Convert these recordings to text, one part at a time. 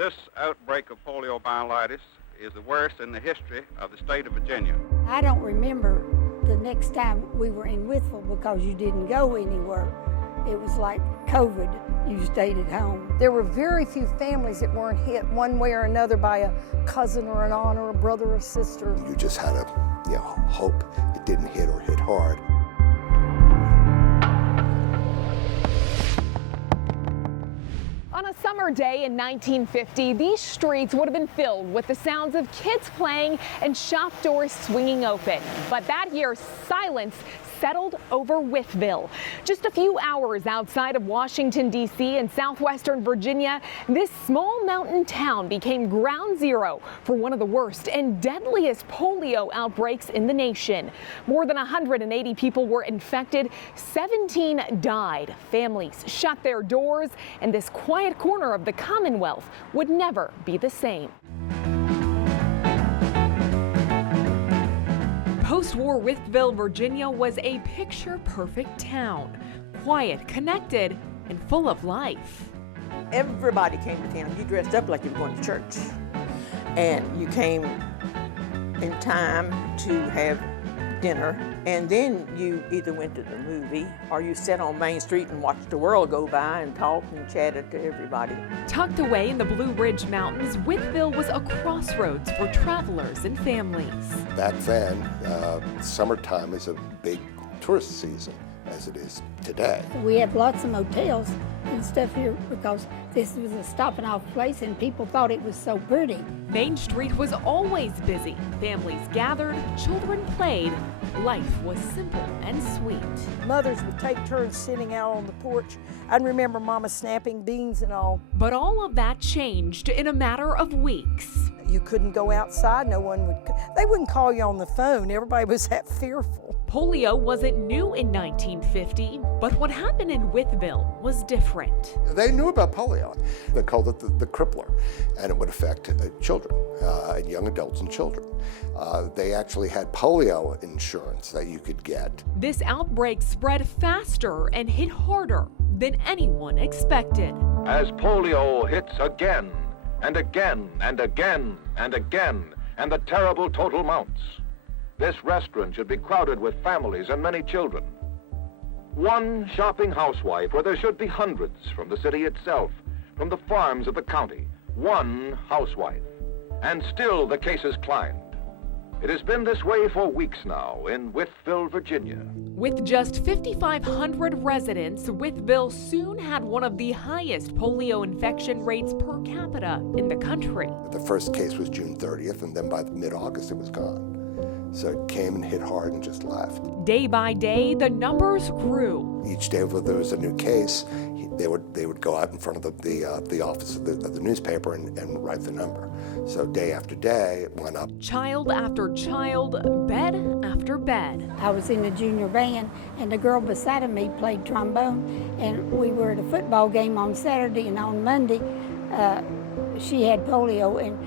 This outbreak of poliomyelitis is the worst in the history of the state of Virginia. I don't remember the next time we were in Wytheville because you didn't go anywhere. It was like COVID, you stayed at home. There were very few families that weren't hit one way or another by a cousin or an aunt or a brother or sister. You just had to hope it didn't hit or hit hard. On a summer day in 1950, these streets would have been filled with the sounds of kids playing and shop doors swinging open. But that year, silence settled over Wytheville. Just a few hours outside of Washington, D.C. in southwestern Virginia, this small mountain town became ground zero for one of the worst and deadliest polio outbreaks in the nation. More than 180 people were infected, 17 died. Families shut their doors, and this quiet corner of the Commonwealth would never be the same. Post-war Wytheville, Virginia was a picture-perfect town. Quiet, connected, and full of life. Everybody came to town. You dressed up like you were going to church. And you came in time to have dinner. And then you either went to the movie or you sat on Main Street and watched the world go by and talked and chatted to everybody. Tucked away in the Blue Ridge Mountains, Wytheville was a crossroads for travelers and families. Back then, summertime is a big tourist season, as it is today. We have lots of motels and stuff here because this was a stopping off place and people thought it was so pretty. Main Street was always busy. Families gathered, children played. Life was simple and sweet. Mothers would take turns sitting out on the porch. I remember Mama snapping beans and all. But all of that changed in a matter of weeks. You couldn't go outside. They wouldn't call you on the phone. Everybody was that fearful. Polio wasn't new in 1950, but what happened in Wytheville was different. They knew about polio. They called it the crippler, and it would affect children, young adults and children. They actually had polio insurance that you could get. This outbreak spread faster and hit harder than anyone expected. As polio hits again and again and again and again, and the terrible total mounts, this restaurant should be crowded with families and many children. One shopping housewife where there should be hundreds from the city itself, from the farms of the county. One housewife. And still the cases climbed. It has been this way for weeks now in Wytheville, Virginia. With just 5,500 residents, Wytheville soon had one of the highest polio infection rates per capita in the country. The first case was June 30th, and then by mid-August it was gone. So it came and hit hard and just left. Day by day, the numbers grew. Each day when there was a new case, they would go out in front of the office of the newspaper and write the number. So day after day, it went up. Child after child, bed after bed. I was in the junior band and the girl beside of me played trombone, and we were at a football game on Saturday, and on Monday she had polio and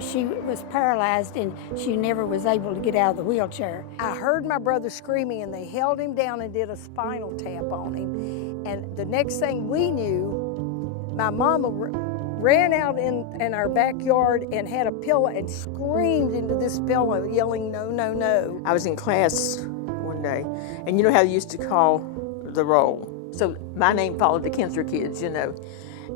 she was paralyzed and she never was able to get out of the wheelchair. I heard my brother screaming and they held him down and did a spinal tap on him. And the next thing we knew, my mama ran out in our backyard and had a pillow and screamed into this pillow yelling, "No, no, no." I was in class one day, and you know how they used to call the roll. So my name followed the Kinser kids, you know.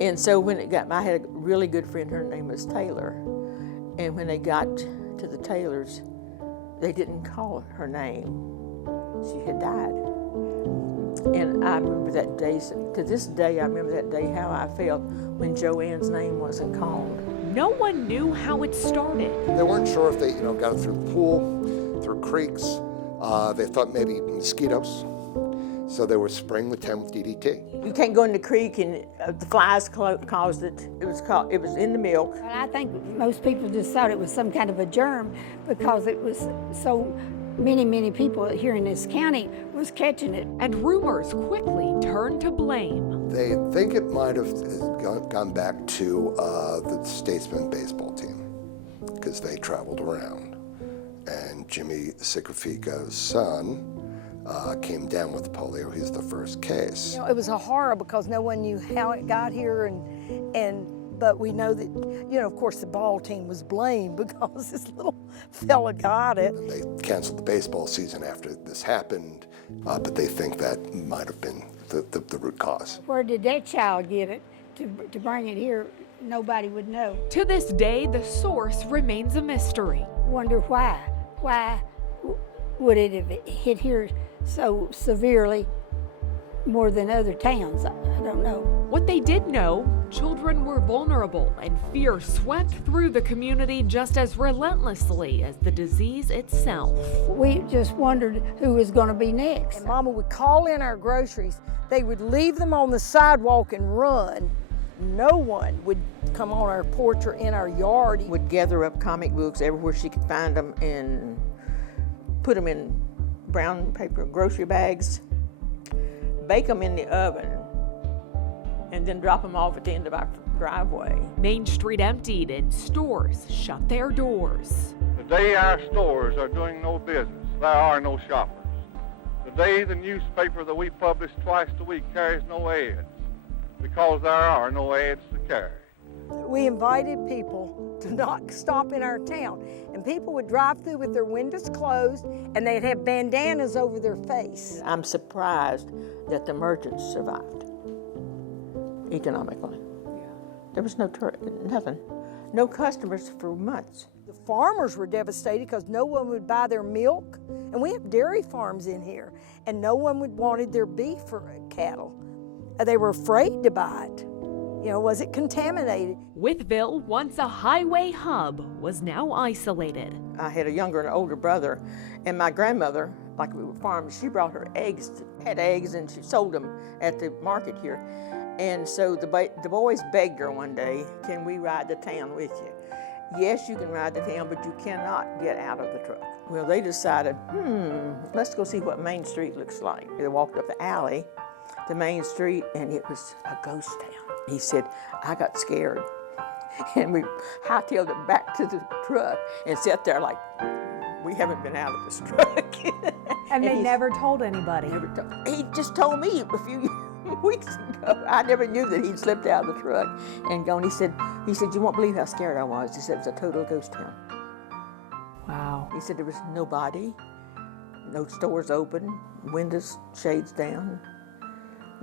And so when I had a really good friend, her name was Taylor. And when they got to the Taylors, they didn't call her name. She had died. And I remember that day, to this day, I remember that day how I felt when Joanne's name wasn't called. No one knew how it started. They weren't sure if they got it through the pool, through creeks. They thought maybe mosquitoes. So they were spraying the town with DDT. You can't go in the creek and the flies caused it. It was in the milk. Well, I think most people just thought it was some kind of a germ because it was so many people here in this county was catching it. And rumors quickly turned to blame. They think it might have gone back to the Statesman baseball team because they traveled around. And Jimmy Sicrofico's son came down with polio. He's the first case. It was a horror because no one knew how it got here, and But we know that, you know, of course the ball team was blamed because this little fella got it. They canceled the baseball season after this happened, but they think that might have been the root cause. Where did that child get it to bring it here? Nobody would know. To this day, the source remains a mystery. Wonder why. Why would it have hit here so severely more than other towns? I don't know. What they did know, children were vulnerable and fear swept through the community just as relentlessly as the disease itself. We just wondered who was going to be next. And Mama would call in our groceries. They would leave them on the sidewalk and run. No one would come on our porch or in our yard. Would gather up comic books everywhere she could find them and put them in brown paper grocery bags, bake them in the oven, and then drop them off at the end of our driveway. Main Street emptied and stores shut their doors. Today our stores are doing no business. There are no shoppers. Today the newspaper that we publish twice a week carries no ads because there are no ads to carry. We invited people to not stop in our town, and people would drive through with their windows closed and they'd have bandanas over their face. I'm surprised that the merchants survived economically. There was nothing, no customers for months. The farmers were devastated because no one would buy their milk, and we have dairy farms in here, and no one wanted their beef or cattle. They were afraid to buy it. You know, was it contaminated? Wytheville, once a highway hub, was now isolated. I had a younger and older brother, and my grandmother, like we were farmers, she brought her eggs, had eggs, and she sold them at the market here. And so the boys begged her one day, "Can we ride to town with you?" "Yes, you can ride to town, but you cannot get out of the truck." Well, they decided, let's go see what Main Street looks like. They walked up the alley to Main Street, and it was a ghost town. He said, "I got scared." And we hightailed it back to the truck and sat there like, we haven't been out of this truck. And they never told anybody? He just told me a few weeks ago. I never knew that he'd slipped out of the truck and gone. He said, "You won't believe how scared I was." He said it was a total ghost town. Wow. He said there was nobody, no stores open, windows, shades down.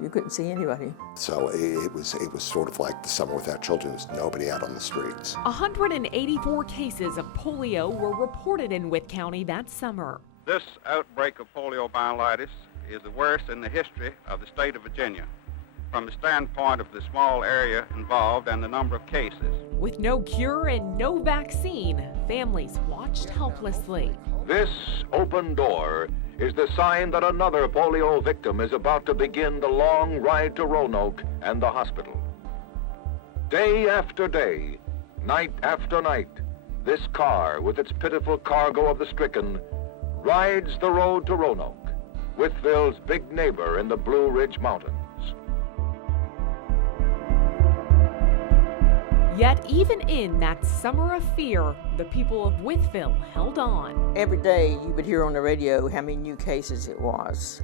You couldn't see anybody. So it was sort of like the summer without children. There was nobody out on the streets. 184 cases of polio were reported in Wythe County that summer. This outbreak of poliomyelitis is the worst in the history of the state of Virginia from the standpoint of the small area involved and the number of cases. With no cure and no vaccine, families watched helplessly. This open door is the sign that another polio victim is about to begin the long ride to Roanoke and the hospital. Day after day, night after night, this car, with its pitiful cargo of the stricken, rides the road to Roanoke, Wytheville's big neighbor in the Blue Ridge Mountains. Yet even in that summer of fear, the people of Wytheville held on. Every day you would hear on the radio how many new cases it was.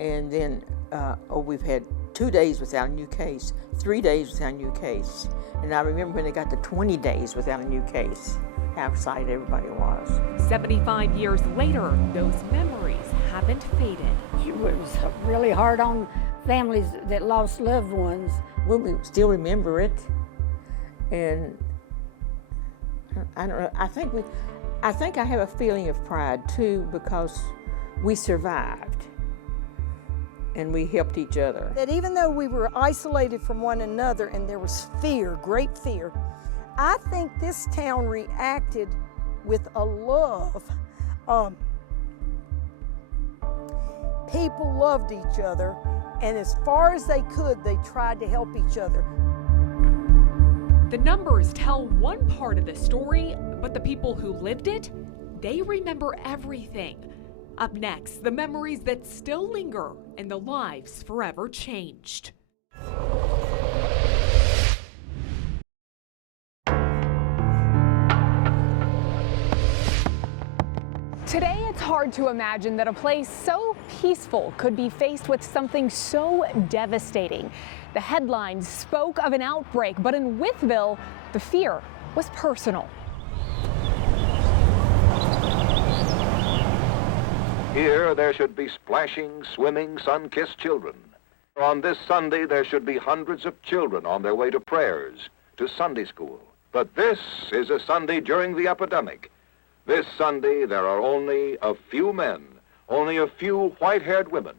And then, we've had 2 days without a new case, 3 days without a new case. And I remember when they got to 20 days without a new case, how excited everybody was. 75 years later, those memories haven't faded. It was really hard on families that lost loved ones. Well, we still remember it. And I don't know, I think I have a feeling of pride too, because we survived and we helped each other. That even though we were isolated from one another and there was fear, great fear, I think this town reacted with a love. People loved each other, and as far as they could, they tried to help each other. The numbers tell one part of the story, but the people who lived it, they remember everything. Up next, the memories that still linger and the lives forever changed. Today, it's hard to imagine that a place so peaceful could be faced with something so devastating. The headlines spoke of an outbreak, but in Wytheville, the fear was personal. Here there should be splashing, swimming, sun-kissed children. On this Sunday, there should be hundreds of children on their way to prayers, to Sunday school. But this is a Sunday during the epidemic. This Sunday, there are only a few men, only a few white-haired women.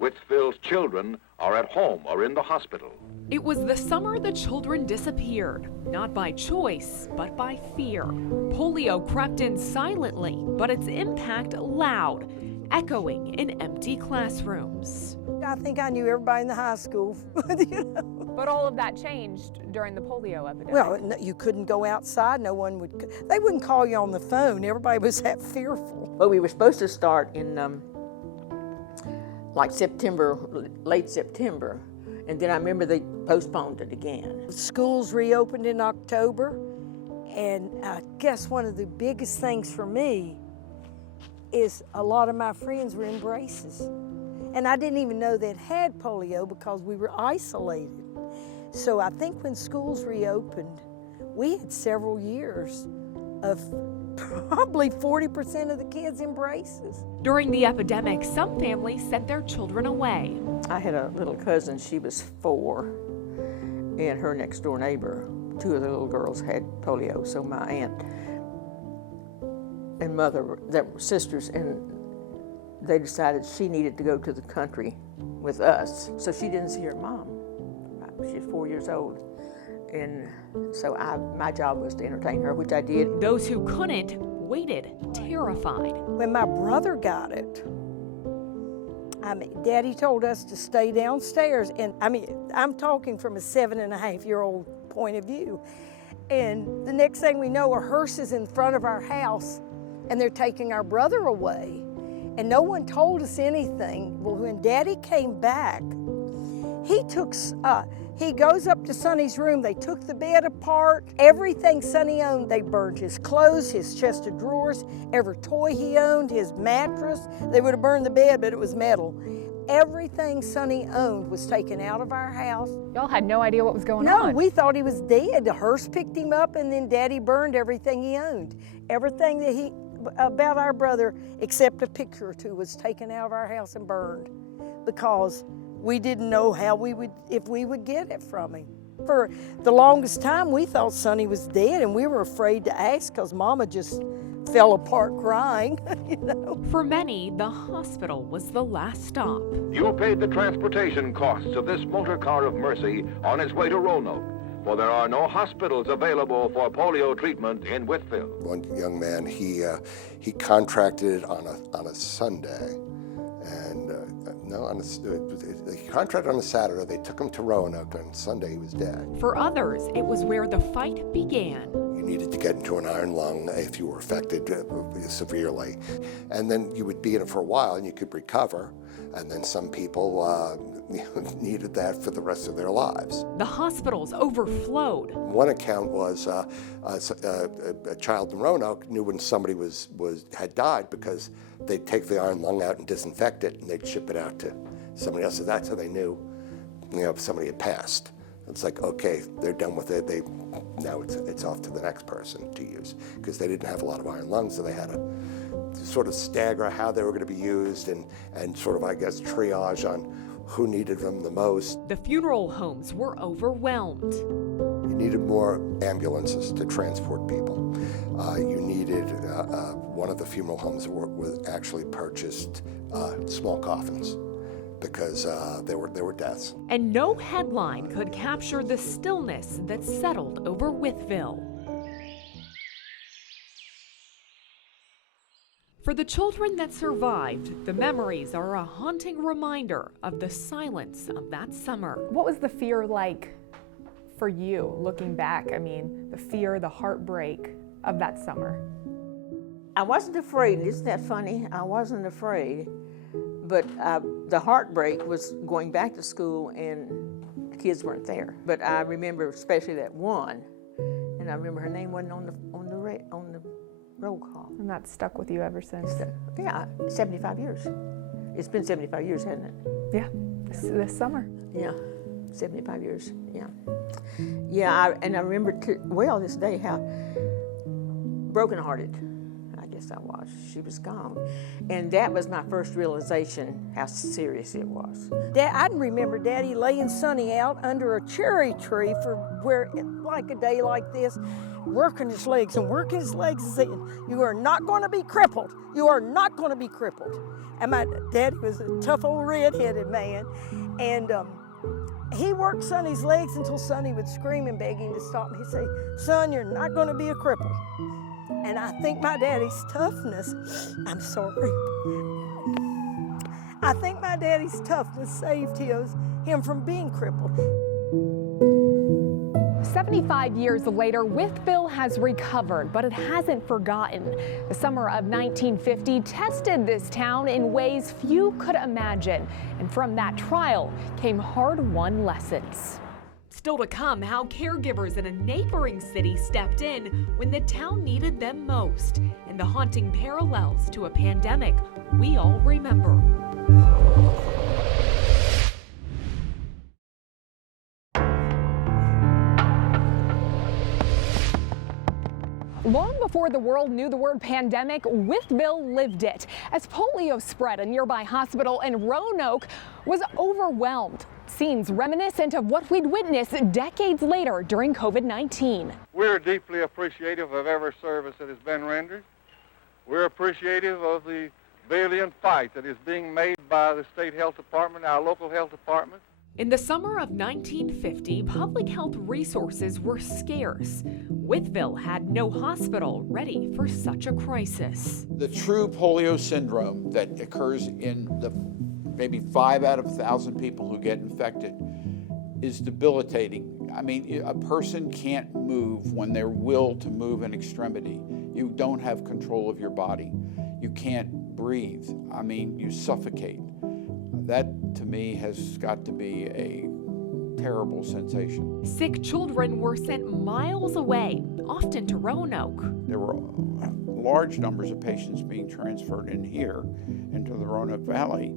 Wytheville's children are at home or in the hospital. It was the summer the children disappeared, not by choice, but by fear. Polio crept in silently, but its impact loud, echoing in empty classrooms. I think I knew everybody in the high school, you know. But all of that changed during the polio epidemic. Well, you couldn't go outside. No one would. They wouldn't call you on the phone. Everybody was that fearful. Well, we were supposed to start in like September, late September, and then I remember they postponed it again. Schools reopened in October, and I guess one of the biggest things for me is a lot of my friends were in braces. And I didn't even know they'd had polio because we were isolated. So I think when schools reopened, we had several years of probably 40% of the kids in braces. During the epidemic, some families sent their children away. I had a little cousin, she was 4, and her next door neighbor, 2 of the little girls had polio, so my aunt and mother, that were sisters, and they decided she needed to go to the country with us. So she didn't see her mom. She's 4 years old. And so my job was to entertain her, which I did. Those who couldn't waited, terrified. When my brother got it, Daddy told us to stay downstairs. And I'm talking from a 7.5-year-old point of view. And the next thing we know, a hearse is in front of our house and they're taking our brother away. And no one told us anything. Well, when Daddy came back, he goes up to Sonny's room. They took the bed apart. Everything Sonny owned, they burned his clothes, his chest of drawers, every toy he owned, his mattress. They would have burned the bed, but it was metal. Everything Sonny owned was taken out of our house. Y'all had no idea what was going on. No, we thought he was dead. The hearse picked him up, and then Daddy burned everything he owned. Everything that about our brother, except a picture or two, was taken out of our house and burned because we didn't know if we would get it from him. For the longest time, we thought Sonny was dead, and we were afraid to ask because Mama just fell apart crying, you know. For many, the hospital was the last stop. You paid the transportation costs of this motor car of mercy on its way to Roanoke, for there are no hospitals available for polio treatment in Wytheville. One young man, he contracted on a Sunday, and he contracted on a Saturday. They took him to Roanoke. On Sunday, he was dead. For others, it was where the fight began. You needed to get into an iron lung if you were affected severely, and then you would be in it for a while, and you could recover. And then some people needed that for the rest of their lives. The hospitals overflowed. One account was a child in Roanoke knew when somebody had died because they'd take the iron lung out and disinfect it, and they'd ship it out to somebody else. So that's how they knew, if somebody had passed. It's like, okay, they're done with it. Now it's off to the next person to use, because they didn't have a lot of iron lungs, so they had to sort of stagger how they were going to be used and sort of, I guess, triage on who needed them the most. The funeral homes were overwhelmed. You needed more ambulances to transport people. You needed, one of the funeral homes was actually purchased small coffins because there were deaths. And no headline could capture the stillness that settled over Wytheville. For the children that survived, the memories are a haunting reminder of the silence of that summer. What was the fear like for you, looking back? The fear, the heartbreak of that summer. I wasn't afraid. Isn't that funny? I wasn't afraid. But the heartbreak was going back to school and the kids weren't there. But I remember especially that one, and I remember her name wasn't on the roll call. And that stuck with you ever since? Yeah, 75 years. It's been 75 years, hasn't it? Yeah, this summer. Yeah, 75 years, yeah. Yeah, and I remember well this day how brokenhearted I guess I was. She was gone. And that was my first realization how serious it was. I remember Daddy laying Sonny out under a cherry tree like a day like this, working his legs and saying, "You are not going to be crippled. You are not going to be crippled." And my daddy was a tough old red-headed man, and he worked Sonny's legs until Sonny would scream and beg him to stop. He'd say, "Son, you're not going to be a cripple." And I think my daddy's toughness, I'm sorry. I think my daddy's toughness saved him from being crippled. 75 years later, Wytheville has recovered, but it hasn't forgotten. The summer of 1950 tested this town in ways few could imagine. And from that trial came hard-won lessons. Still to come, how caregivers in a neighboring city stepped in when the town needed them most, and the haunting parallels to a pandemic we all remember. Long before the world knew the word pandemic, Wytheville lived it, as polio spread a nearby hospital and Roanoke was overwhelmed. Scenes reminiscent of what we'd witnessed decades later during COVID-19. We're deeply appreciative of every service that has been rendered. We're appreciative of the valiant fight that is being made by the state health department, our local health department. In the summer of 1950, public health resources were scarce. Wytheville had no hospital ready for such a crisis. The true polio syndrome that occurs in the maybe 5 out of 1,000 people who get infected is debilitating. I mean, a person can't move when their will to move an extremity. You don't have control of your body. You can't breathe. I mean, you suffocate. That, to me, has got to be a terrible sensation. Sick children were sent miles away, often to Roanoke. There were large numbers of patients being transferred in here into the Roanoke Valley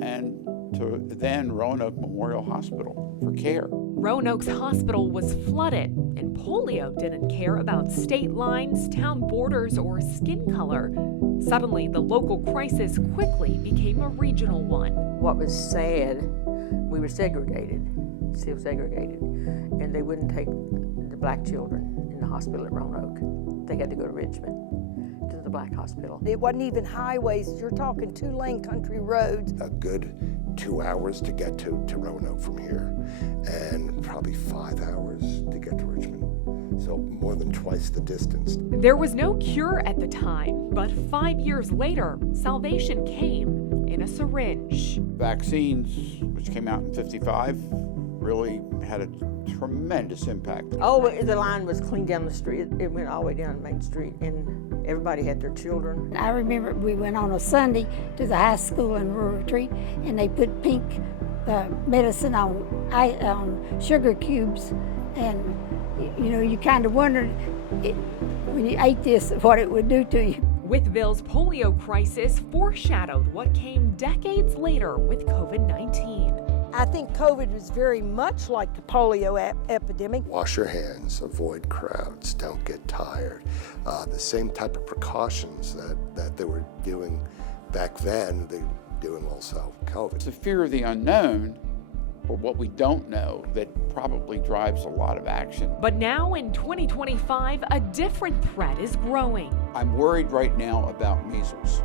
and to then Roanoke Memorial Hospital for care. Roanoke's hospital was flooded, and polio didn't care about state lines, town borders, or skin color. Suddenly, the local crisis quickly became a regional one. What was sad, we were segregated, still segregated, and they wouldn't take the black children in the hospital at Roanoke. They had to go to Richmond, to the black hospital. It wasn't even highways. You're talking 2-lane country roads. A good 2 hours to get to Roanoke from here, and probably 5 hours to get to Richmond. So more than twice the distance. There was no cure at the time, but 5 years later, salvation came in a syringe. Vaccines, which came out in '55, really had a tremendous impact. Oh, the line was clean down the street. It went all the way down Main Street, and everybody had their children. I remember we went on a Sunday to the high school in Rural Retreat, and they put pink medicine on sugar cubes, and you know, you kind of wondered when you ate this what it would do to you. Wytheville's polio crisis foreshadowed what came decades later with COVID-19. I think COVID was very much like the polio epidemic. Wash your hands, avoid crowds, don't get tired. The same type of precautions that they were doing back then, they're doing also COVID. It's the fear of the unknown, or what we don't know, that probably drives a lot of action. But now in 2025, a different threat is growing. I'm worried right now about measles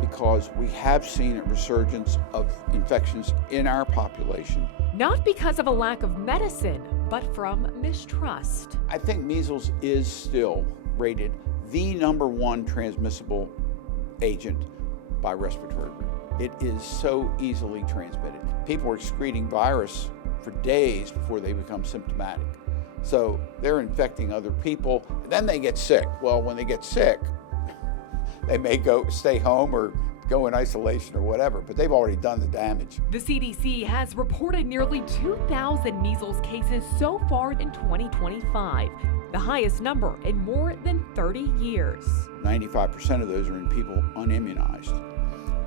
because we have seen a resurgence of infections in our population. Not because of a lack of medicine, but from mistrust. I think measles is still rated the #1 transmissible agent by respiratory route. It is so easily transmitted. People are excreting virus for days before they become symptomatic. So they're infecting other people, and then they get sick. Well, when they get sick, they may stay home or go in isolation or whatever, but they've already done the damage. The CDC has reported nearly 2,000 measles cases so far in 2025, the highest number in more than 30 years. 95% of those are in people unimmunized.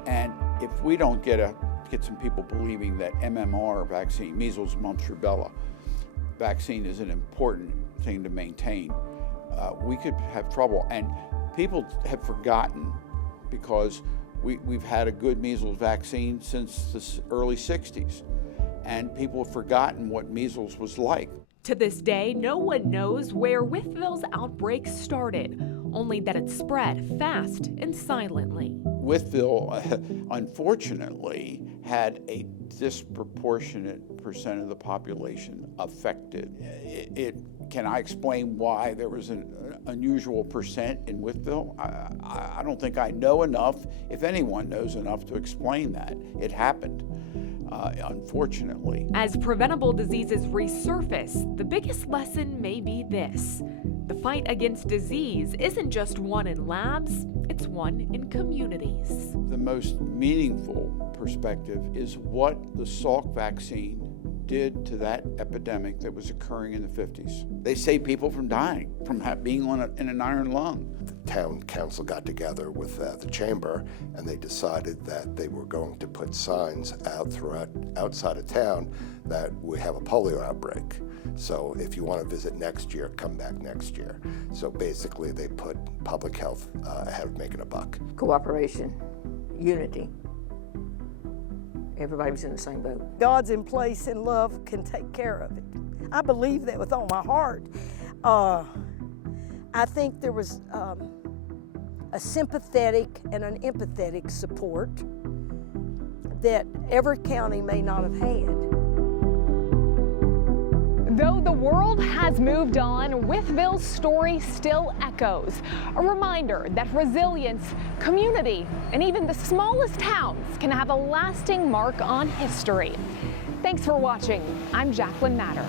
And if we don't get a get some people believing that MMR vaccine, measles, mumps, rubella vaccine is an important thing to maintain, we could have trouble. And people have forgotten, because we've had a good measles vaccine since the early 60s, and people have forgotten what measles was like. To this day, no one knows where Wytheville's outbreak started, only that it spread fast and silently. Wytheville, unfortunately, had a disproportionate percent of the population affected. Can I explain why there was an unusual percent in Wytheville? I don't think I know enough, if anyone knows enough, to explain that. It happened, unfortunately. As preventable diseases resurface, the biggest lesson may be this: the fight against disease isn't just one in labs, it's one in communities. The most meaningful perspective is what the Salk vaccine did to that epidemic that was occurring in the 50s. They saved people from dying, from being in an iron lung. The town council got together with the chamber, and they decided that they were going to put signs out outside of town that we have a polio outbreak. So if you want to visit next year, come back next year. So basically they put public health ahead of making a buck. Cooperation, unity. Everybody was in the same boat. God's in place and love can take care of it. I believe that with all my heart. I think there was a sympathetic and an empathetic support that every county may not have had. Though the world has moved on, Wytheville's story still echoes. A reminder that resilience, community, and even the smallest towns can have a lasting mark on history. Thanks for watching. I'm Jacqueline Matter.